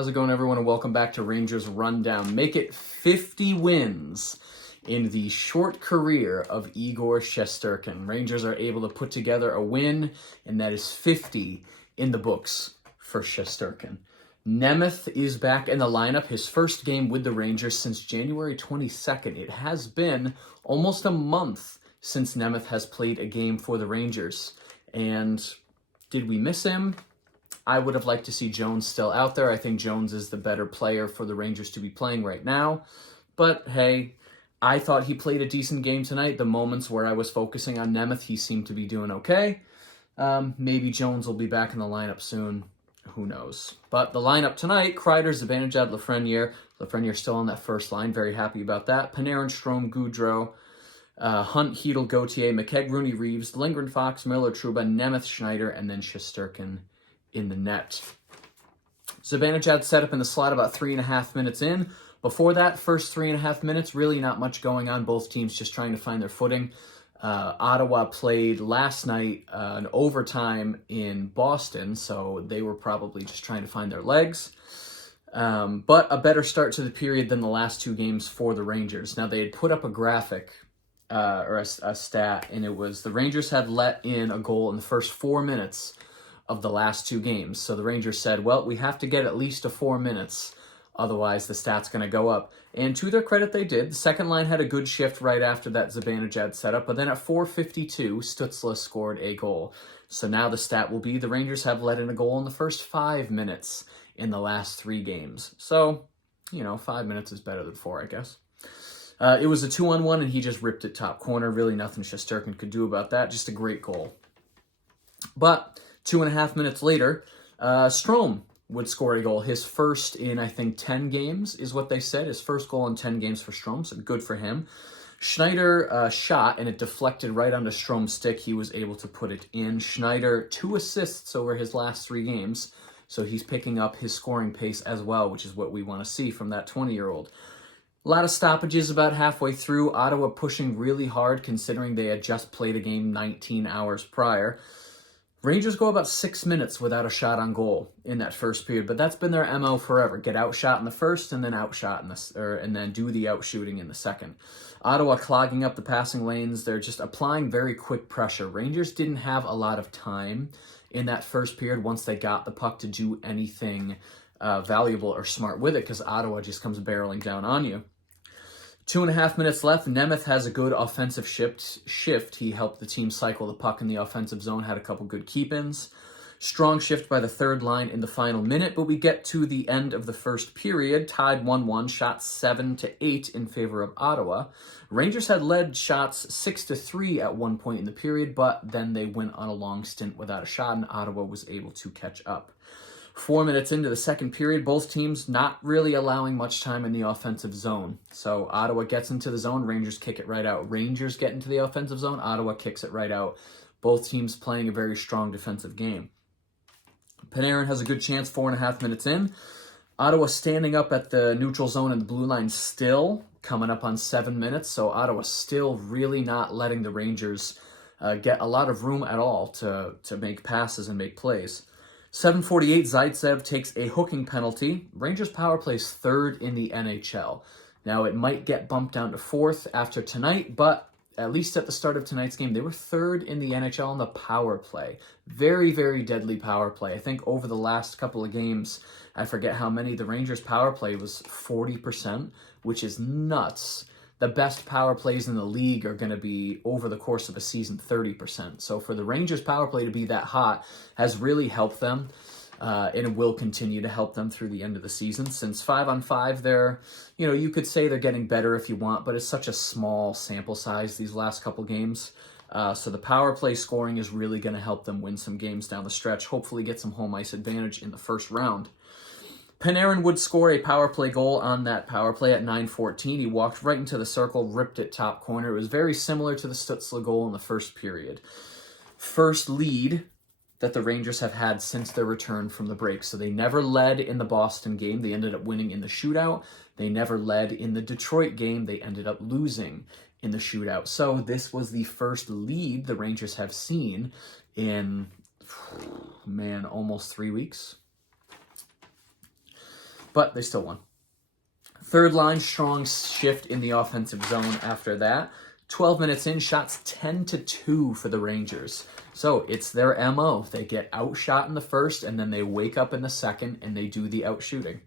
How's it going, everyone, and welcome back to Rangers Rundown. Make it 50 wins in the short career of Igor Shesterkin. Rangers are able to put together a win, and that is 50 in the books for Shesterkin. Nemeth is back in the lineup, his first game with the Rangers since January 22nd. It has been almost a month since Nemeth has played a game for the Rangers. And did we miss him? I would have liked to see Jones still out there. I think Jones is the better player for the Rangers to be playing right now. But hey, I thought he played a decent game tonight. The moments where I was focusing on Nemeth, he seemed to be doing okay. Maybe Jones will be back in the lineup soon. Who knows? But the lineup tonight, Kreider, Zibanejad, Lafreniere. Lafreniere still on that first line. Very happy about that. Panarin, Strome, Goudreau, Hunt, Hedel, Gauthier, McKegg, Rooney, Reeves, Lindgren, Fox, Miller, Trouba, Nemeth, Schneider, and then Shesterkin in the net. Zibanejad set up in the slot about 3.5 minutes in. Before that, first 3.5 minutes, really not much going on. Both teams just trying to find their footing. Ottawa played last night an overtime in Boston, so they were probably just trying to find their legs. But a better start to the period than the last two games for the Rangers. Now, they had put up a graphic or a stat, and it was the Rangers had let in a goal in the first 4 minutes of the last two games. So the Rangers said, well, we have to get at least to 4 minutes, otherwise the stat's going to go up. And to their credit, they did. The second line had a good shift right after that Zibanejad setup, but then at 4:52, Stützle scored a goal. So now the stat will be the Rangers have let in a goal in the first 5 minutes in the last 3 games. So, 5 minutes is better than 4, I guess. It was a 2-on-1, and he just ripped it top corner. Really nothing Shesterkin could do about that. Just a great goal. But 2.5 minutes later, Strome would score a goal. His first in, I think, 10 games is what they said. His first goal in 10 games for Strome, so good for him. Schneider shot, and it deflected right onto Strome's stick. He was able to put it in. Schneider, 2 assists over his last 3 games, so he's picking up his scoring pace as well, which is what we want to see from that 20-year-old. A lot of stoppages about halfway through. Ottawa pushing really hard, considering they had just played a game 19 hours prior. Rangers go about 6 minutes without a shot on goal in that first period, but that's been their MO forever. Get outshot in the first and then outshot and then do the outshooting in the second. Ottawa clogging up the passing lanes. They're just applying very quick pressure. Rangers didn't have a lot of time in that first period once they got the puck to do anything valuable or smart with it, because Ottawa just comes barreling down on you. 2.5 minutes left. Nemeth has a good offensive shift. He helped the team cycle the puck in the offensive zone, had a couple good keep-ins. Strong shift by the third line in the final minute, but we get to the end of the first period, tied 1-1, shots 7-8 in favor of Ottawa. Rangers had led shots 6-3 at one point in the period, but then they went on a long stint without a shot, and Ottawa was able to catch up. 4 minutes into the second period, both teams not really allowing much time in the offensive zone. So Ottawa gets into the zone, Rangers kick it right out. Rangers get into the offensive zone, Ottawa kicks it right out. Both teams playing a very strong defensive game. Panarin has a good chance 4.5 minutes in. Ottawa standing up at the neutral zone and the blue line still, coming up on 7 minutes. So Ottawa still really not letting the Rangers get a lot of room at all to make passes and make plays. 7:48, Zaitsev takes a hooking penalty. Rangers power plays 3rd in the NHL. Now, it might get bumped down to 4th after tonight, but at least at the start of tonight's game, they were 3rd in the NHL on the power play. Very, very deadly power play. I think over the last couple of games, I forget how many, the Rangers power play was 40%, which is nuts. The best power plays in the league are going to be, over the course of a season, 30%. So for the Rangers power play to be that hot has really helped them, and it will continue to help them through the end of the season. Since 5-on-5, they're, you could say they're getting better if you want, but it's such a small sample size these last couple games. So the power play scoring is really going to help them win some games down the stretch, hopefully get some home ice advantage in the first round. Panarin would score a power play goal on that power play at 9:14. He walked right into the circle, ripped it top corner. It was very similar to the Stützle goal in the first period. First lead that the Rangers have had since their return from the break. So they never led in the Boston game. They ended up winning in the shootout. They never led in the Detroit game. They ended up losing in the shootout. So this was the first lead the Rangers have seen in, almost 3 weeks. but they still won. Third line, strong shift in the offensive zone after that. 12 minutes in, shots 10-2 for the Rangers. So it's their MO. They get outshot in the first, and then they wake up in the second, and they do the outshooting.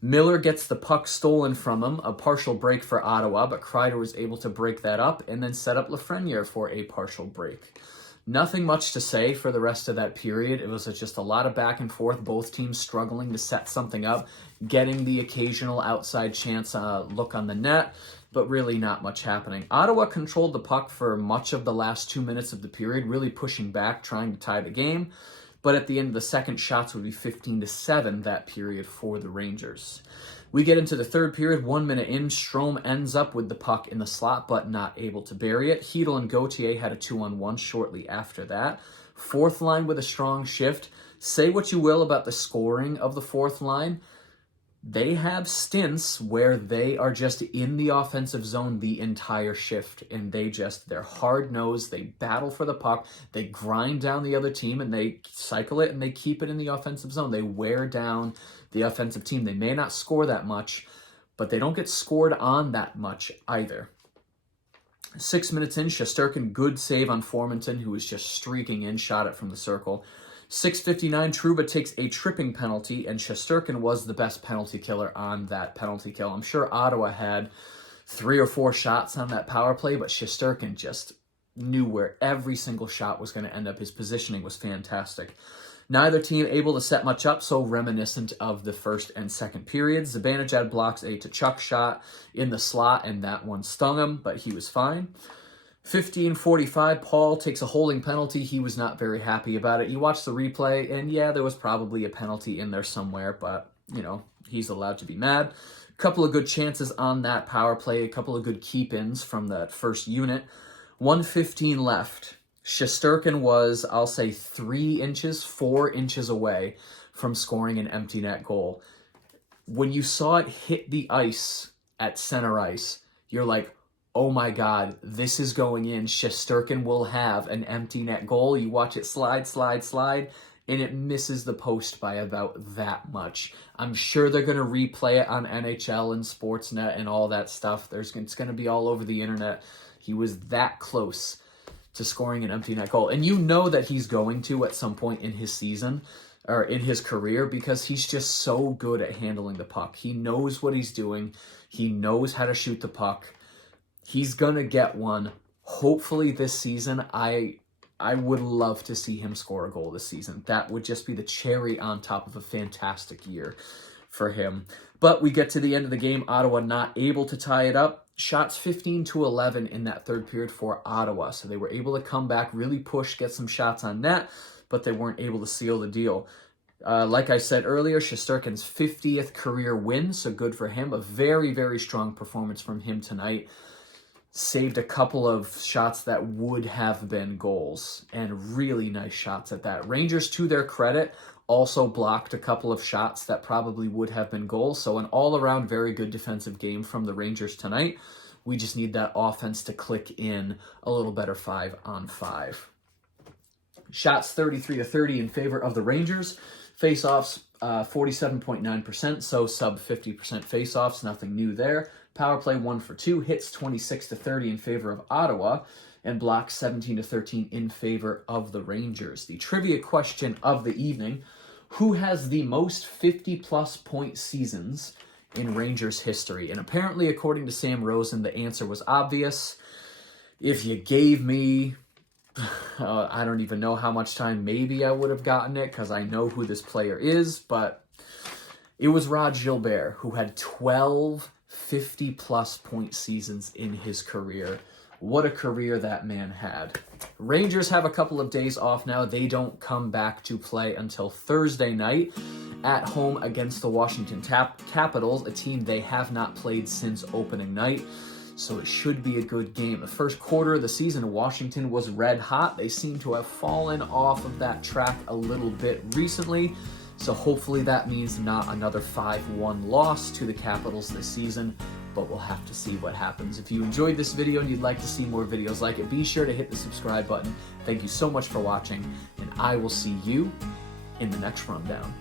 Miller gets the puck stolen from him, a partial break for Ottawa, but Kreider was able to break that up and then set up Lafreniere for a partial break. Nothing much to say for the rest of that period. It was just a lot of back and forth, both teams struggling to set something up, getting the occasional outside chance look on the net, but really not much happening. Ottawa controlled the puck for much of the last 2 minutes of the period, really pushing back, trying to tie the game. But at the end of the second, shots would be 15-7 that period for the Rangers. We get into the third period, 1 minute in. Strome ends up with the puck in the slot, but not able to bury it. Hedl and Gauthier had a 2-on-1 shortly after that. Fourth line with a strong shift. Say what you will about the scoring of the fourth line. They have stints where they are just in the offensive zone the entire shift, and they're hard-nosed, they battle for the puck, they grind down the other team, and they cycle it, and they keep it in the offensive zone. They wear down the offensive team. They may not score that much, but they don't get scored on that much either. 6 minutes in, Shesterkin, good save on Formanton, who was just streaking in, shot it from the circle. 6:59, Trouba takes a tripping penalty, and Shesterkin was the best penalty killer on that penalty kill. I'm sure Ottawa had 3 or 4 shots on that power play, but Shesterkin just knew where every single shot was going to end up. His positioning was fantastic. Neither team able to set much up, so reminiscent of the first and second periods. Zibanejad blocks a Tkachuk shot in the slot, and that one stung him, but he was fine. 15:45, Paul takes a holding penalty. He was not very happy about it. You watch the replay, and yeah, there was probably a penalty in there somewhere, but, he's allowed to be mad. A couple of good chances on that power play, a couple of good keep-ins from that first unit. 1:15 left. Shesterkin was, I'll say, 4 inches away from scoring an empty net goal. When you saw it hit the ice at center ice, you're like, oh my God, this is going in. Shesterkin will have an empty net goal. You watch it slide, and it misses the post by about that much. I'm sure they're going to replay it on NHL and Sportsnet and all that stuff. It's going to be all over the internet. He was that close to scoring an empty net goal. And you know that he's going to at some point in his season or in his career because he's just so good at handling the puck. He knows what he's doing. He knows how to shoot the puck. He's going to get one. Hopefully this season. I would love to see him score a goal this season. That would just be the cherry on top of a fantastic year for him. But we get to the end of the game. Ottawa not able to tie it up. Shots 15-11 in that third period for Ottawa. So they were able to come back, really push, get some shots on net, but they weren't able to seal the deal. Like I said earlier, Shesterkin's 50th career win, so good for him. A very, very strong performance from him tonight. Saved a couple of shots that would have been goals, and really nice shots at that. Rangers, to their credit, also blocked a couple of shots that probably would have been goals, so an all-around very good defensive game from the Rangers tonight. We just need that offense to click in a little better 5-on-5. Shots 33-30 in favor of the Rangers. Face-offs 47.9%, so sub 50% face-offs, nothing new there. Power play 1 for 2, hits 26-30 in favor of Ottawa, and blocks 17-13 in favor of the Rangers. The trivia question of the evening: who has the most 50-plus point seasons in Rangers history? And apparently, according to Sam Rosen, the answer was obvious. If you gave me, I don't even know how much time, maybe I would have gotten it because I know who this player is, but it was Rod Gilbert, who had 12 50-plus point seasons in his career. What a career that man had. Rangers have a couple of days off now. They don't come back to play until Thursday night at home against the Washington Capitals, a team they have not played since opening night. So it should be a good game. The first quarter of the season, Washington was red hot. They seem to have fallen off of that track a little bit recently. So hopefully that means not another 5-1 loss to the Capitals this season, but we'll have to see what happens. If you enjoyed this video and you'd like to see more videos like it, be sure to hit the subscribe button. Thank you so much for watching, and I will see you in the next rundown.